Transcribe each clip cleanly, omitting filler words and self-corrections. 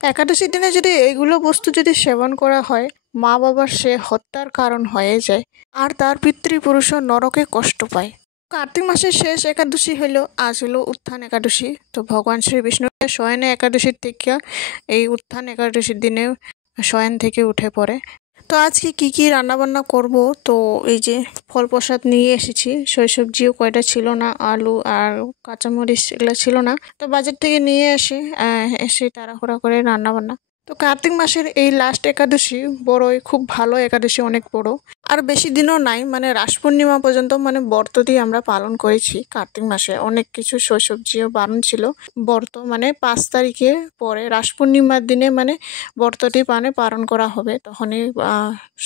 একাদশীর দিনে যদি এইগুলো বস্তু যদি সেবন করা হয়, মা বাবার সে হত্যার কারণ হয়ে যায়, আর তার পিতৃপুরুষও নরকে কষ্ট পায়। কার্তিক মাসের শেষ একাদশী হলো আজ হলো উত্থান একাদশী। তো ভগবান শ্রী বিষ্ণু শয়ন একাদশীর থেকে এই উত্থান একাদশীর দিনে শয়ন থেকে উঠে পড়ে। তো আজকে কি কি রান্নাবান্না করব, তো এই যে ফল প্রসাদ নিয়ে এসেছি, সবজিও কয়টা ছিল না, আলু আর কাঁচামরিচ এগুলো ছিল না, তো বাজার থেকে নিয়ে এসে তাড়াহুড়া করে রান্নাবান্না। তো কার্তিক মাসের এই লাস্ট একাদশী বড়ই খুব ভালো একাদশী, অনেক বড়, আর বেশি দিনও নাই, মানে রাস পূর্ণিমা পর্যন্ত মানে ব্রত দিয়ে আমরা পালন করেছি। কার্তিক মাসে অনেক কিছু সবজিও বারণ ছিল। ব্রত মানে 5 তারিখে পরে রাস পূর্ণিমার দিনে মানে ব্রতটি পালন করা হবে, তখনই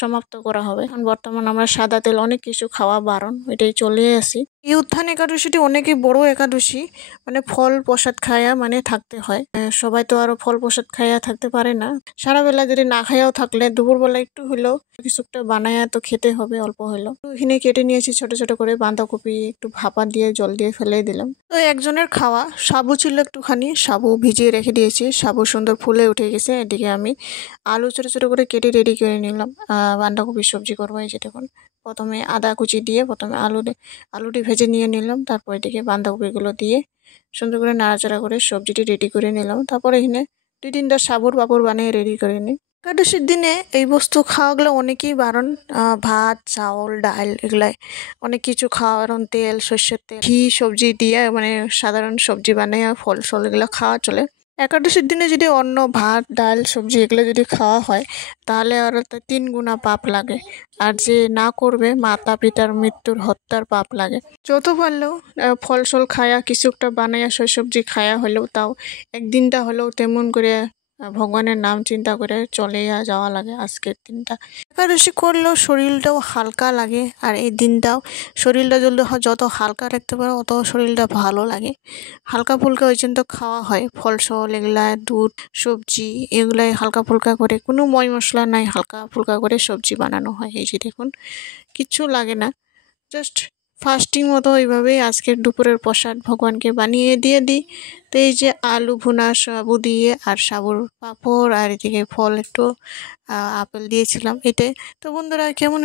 সমাপ্ত করা হবে। এখন বর্তমান আমরা সাদা তেল অনেক কিছু খাওয়া বারণ, এটাই চলে আসি। এই উত্থান একাদশীটি অনেকই বড় একাদশী, মানে ফল প্রসাদ খায়া মানে থাকতে হয়। সবাই তো আরো ফল প্রসাদ খাইয়া থাকতে পারে না। সারা বেলা যদি না খাইয়াও থাকলে দুপুরবেলা একটু হলেও কিছু একটা বানায়া তো খেতে হবে, অল্প হলেও। এখানে কেটে নিয়েছি ছোট ছোট করে বাঁধাকপি, একটু ভাপা দিয়ে জল দিয়ে ফেলে দিলাম। তো একজনের খাওয়া সাবু ছিল একটুখানি, সাবু ভিজিয়ে রেখে দিয়েছি, সাবু সুন্দর ফুলে উঠে গেছে। এদিকে আমি আলু ছোট ছোট করে কেটে রেডি করে নিলাম। বাঁধাকপির সবজি করবো। এই যে দেখুন, প্রথমে আদা কুচি দিয়ে প্রথমে আলুটি ভেজে নিয়ে নিলাম, তারপর এদিকে বাঁধাকপিগুলো দিয়ে সুন্দর করে নাড়াচাড়া করে সবজিটি রেডি করে নিলাম। তারপর এখানে 2-3টা সাবুর পাপড় বানিয়ে রেডি করে নিই। একাদশীর দিনে এই বস্তু খাওয়াগুলো অনেকেই বারণ, ভাত চাউল ডাল এগুলাই অনেক কিছু খাওয়া বারণ, তেল সর্ষের তেল ঘি সবজি দিয়ে মানে সাধারণ সবজি বানিয়ে ফল এগুলো খাওয়া চলে। একাদশীর দিনে যদি অন্য ভাত ডাল সবজি এগুলো যদি খাওয়া হয়, তাহলে আর 3 গুণা পাপ লাগে, আর যে না করবে মাতা পিতার মৃত্যুর হত্যার পাপ লাগে। যত পারলেও ফল খায়া কিছু একটা বানাইয়া সবজি খায়া হলেও তাও একদিনটা হলেও তেমন করে ভগবানের নাম চিন্তা করে চলে যাওয়া লাগে আজকের দিনটা। একাদশী করলেও শরীরটাও হালকা লাগে, আর এই দিনটাও শরীরটা যত হালকা রাখতে পারো অত শরীরটা ভালো লাগে। হালকা ফুলকা ওই জন্য খাওয়া হয়, ফল এগুলা দুধ সবজি এগুলাই হালকা ফুলকা করে, কোনো ময় মশলা নাই, হালকা ফুলকা করে সবজি বানানো হয়। এই যে দেখুন, কিচ্ছু লাগে না, জাস্ট ফাস্টিং মতো এইভাবেই আজকের দুপুরের প্রসাদ ভগবানকে বানিয়ে দিয়ে দিই। তো এই যে আলু ভুনা সাবু দিয়ে আর সাবুর পাঁপড় আর এদিকে ফল একটু আপেল দিয়েছিলাম এতে। তো বন্ধুরা কেমন